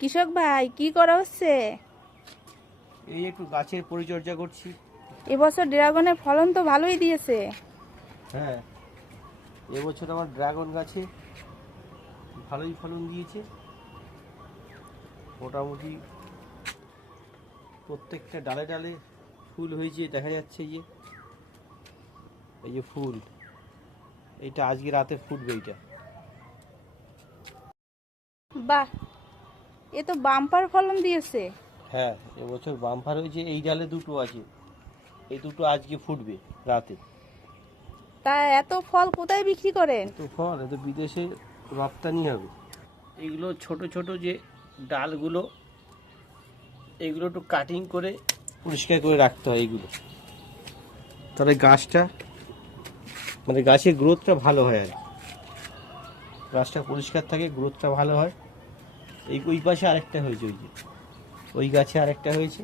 কৃষক ভাই কি করা হচ্ছে? এই একটু গাছের পরিচর্যা করছি। এবছর ড্রাগনের ফলন তো ভালোই দিয়েছে। হ্যাঁ, এবছর আমার ড্রাগন গাছে ভালোই ফলন দিয়েছে। মোটামুটি প্রত্যেকটা ডালে ডালে ফুল হয়েছে, দেখা যাচ্ছে। এই যে ফুল, এইটা আজকে রাতে ফুটবে এইটা। বাহ, এ তো বাম্পার ফলন দিয়েছে। হ্যাঁ, এবছর বাম্পার হয়েছে। এই ডালে দুটো আছে, এই দুটো আজকে ফুটবে রাতে। তা এত ফল কোথায় বিক্রি করেন? তো ফল এত বিদেশে রপ্তানি হবে। এইগুলো ছোট ছোট যে ডালগুলো, এইগুলো একটু কাটিং করে পরিষ্কার করে রাখতে হয় এইগুলো, তাহলে গাছটা মানে গাছের গ্রোথটা ভালো হয়। আর গাছটা পরিষ্কার থাকে, গ্রোথটা ভালো হয়। ওই পাশে আরেকটা হয়েছে, ওই যে ওই গাছে আরেকটা হয়েছে।